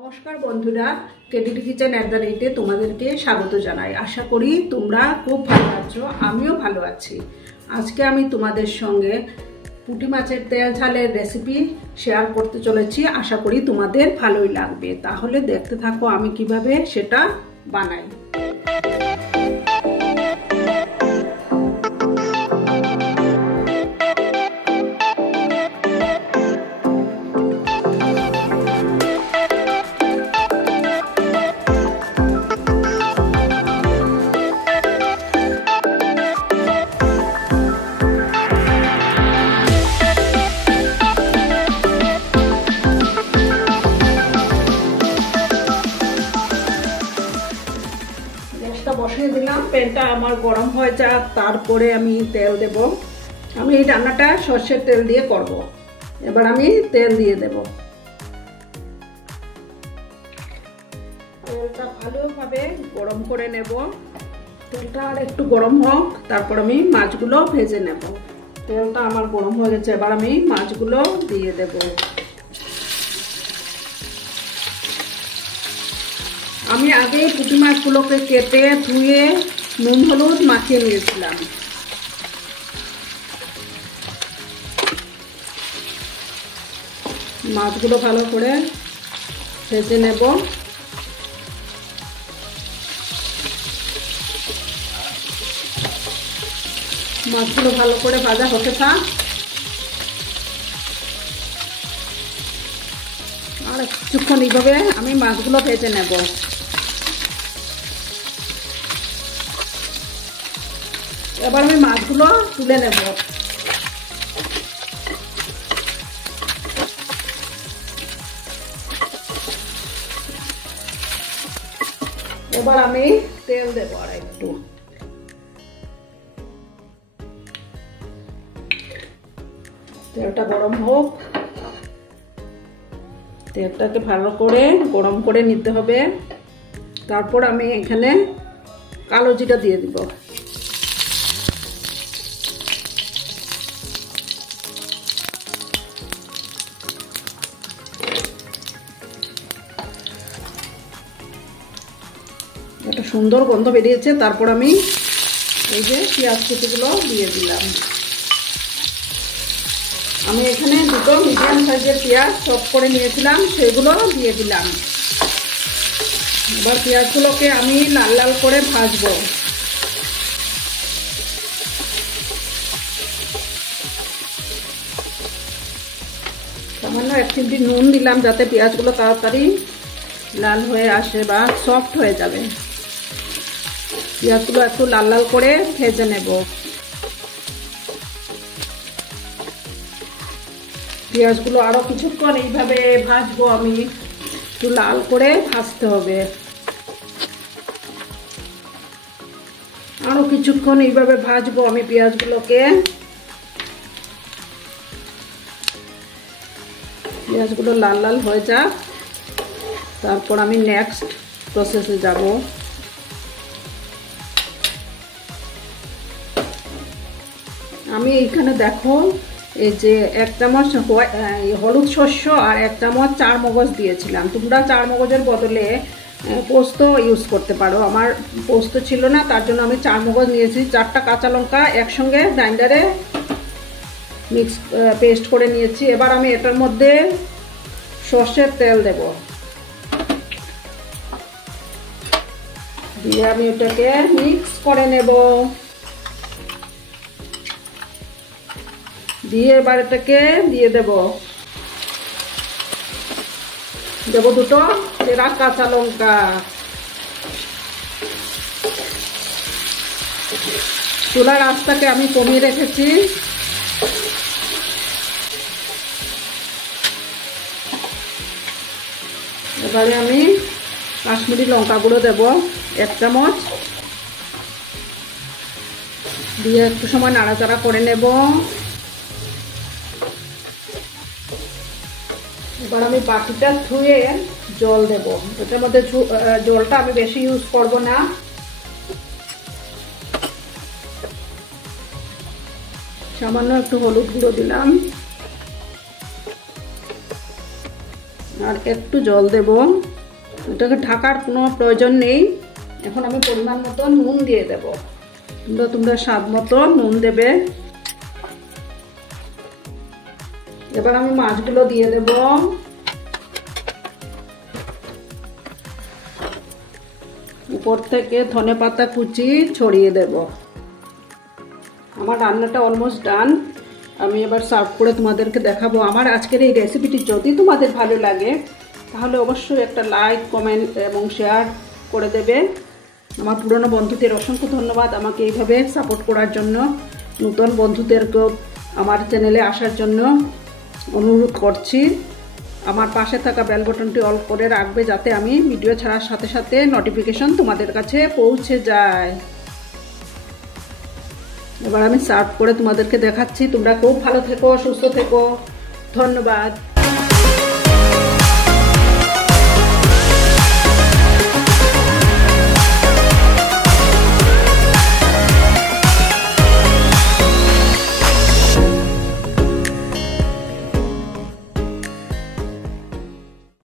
নমস্কার বন্ধুরা, KDD kitchen at the রেটে তোমাদেরকে স্বাগত জানাই। আশা করি তোমরা খুব ভালো আছো, আমিও ভালো আছি। আজকে আমি তোমাদের সঙ্গে পুঁটি মাছের তেল ঝালের রেসিপি শেয়ার করতে চলেছি। আশা করি তোমাদের ভালোই লাগবে। তাহলে দেখতে থাকো আমি কিভাবে সেটা বানাই। বসিয়ে দিলাম, প্যানটা আমার গরম হয়ে যাক, তারপরে আমি তেল দেব। আমি এই রান্নাটা সর্ষের তেল দিয়ে করব। এবার আমি তেল দিয়ে দেব। তেলটা ভালোভাবে গরম করে নেব। তেলটা আর একটু গরম হোক, তারপর আমি মাছগুলো ভেজে নেব। তেলটা আমার গরম হয়ে গেছে, এবার আমি মাছগুলো দিয়ে দেব। আমি আগে পুঁটি মাছগুলোকে কেটে ধুয়ে নুন হলুদ মাখিয়ে নিয়েছিলাম। মাছগুলো ভালো করে ভেজে নেব। মাছগুলো ভালো করে ভাজা হতে থাক। আর কিছুক্ষণ এইভাবে আমি মাছগুলো ভেজে নেব। এবার আমি মাছগুলো তুলে নেব। এবার আমি তেল দেব আর একটু। তেলটা গরম হোক। তেলটাকে ভালো করে গরম করে নিতে হবে। তারপর আমি এখানে কালো জিরা দিয়ে দিব। একটা সুন্দর গন্ধ বেরিয়েছে। তারপর আমি এই যে পেঁয়াজ কুচিগুলো দিয়ে দিলাম। আমি এখানে দুটো মিডিয়াম সাইজের পেঁয়াজ চপ করে নিয়েছিলাম, সেগুলো দিয়ে দিলাম। এবার পেঁয়াজগুলোকে আমি লাল লাল করে ভাজবো। সামান্য 1 চিমটি নুন দিলাম, যাতে পেঁয়াজগুলো তাড়াতাড়ি লাল হয়ে আসে বা সফট হয়ে যাবে। পেঁয়াজগুলো একটু লাল লাল করে ভেজে নেব। পেঁয়াজগুলো আরো কিছুক্ষণ এইভাবে ভাজবো। আমি একটু লাল করে ভাজতে হবে। আরো কিছুক্ষণ এইভাবে ভাজবো আমি পেঁয়াজগুলোকে। পেঁয়াজগুলো লাল লাল হয়ে যাক, তারপর আমি নেক্সট প্রসেসে যাব। আমি এইখানে দেখো এই যে 1 চামচ হলুদ শস্য আর 1 চামচ চার মগজ দিয়েছিলাম। তোমরা চার মগজের বদলে পোস্ত ইউজ করতে পারো। আমার পোস্ত ছিল না, তার জন্য আমি চার মগজ নিয়েছি। 4টা কাঁচা লঙ্কা একসঙ্গে গ্রাইন্ডারে মিক্স পেস্ট করে নিয়েছি। এবার আমি এটার মধ্যে সর্ষের তেল দেব। দিয়ে আমি এটাকে মিক্স করে নেব। দিয়ে এবার এটাকে দিয়ে দেব দুটো চেরা কাঁচা লঙ্কা। চুলার আঁচটাকে আমি কমিয়ে রেখেছি। এবারে আমি কাশ্মীরি লঙ্কা গুঁড়ো দেব 1 চামচ। দিয়ে একটু সময় নাড়াচাড়া করে নেব। এবার আমি বাটিটা ধুয়ে জল দেব। এটার মধ্যে জলটা আমি বেশি ইউজ করব না। সামান্য একটু হলুদ গুঁড়ো দিলাম। আর একটু জল দেব। এটাকে ঢাকার কোনো প্রয়োজন নেই। এখন আমি পরিমাণ মতো নুন দিয়ে দেব। তোমরা স্বাদ মতো নুন দেবে। এবার আমি মাছগুলো দিয়ে দেব। উপর থেকে ধনেপাতা কুচি ছড়িয়ে দেব। আমার রান্নাটা অলমোস্ট ডান। আমি এবার সার্ভ করে তোমাদেরকে দেখাবো। আমার আজকের এই রেসিপিটি যদি তোমাদের ভালো লাগে তাহলে অবশ্যই একটা লাইক, কমেন্ট এবং শেয়ার করে দেবে। আমার পুরনো বন্ধুদের অসংখ্য ধন্যবাদ আমাকে এইভাবে সাপোর্ট করার জন্য। নতুন বন্ধুদেরকেও আমার চ্যানেলে আসার জন্য অনুরোধ করছি। আমার পাশে থাকা বেল বাটনটি অল করে রাখবে, যাতে আমি ভিডিও ছাড়ার সাথে সাথে নোটিফিকেশন তোমাদের কাছে পৌঁছে যায়। এবার আমি সার্ভ করে তোমাদেরকে দেখাচ্ছি। তোমরা খুব ভালো থেকো, সুস্থ থেকো। ধন্যবাদ।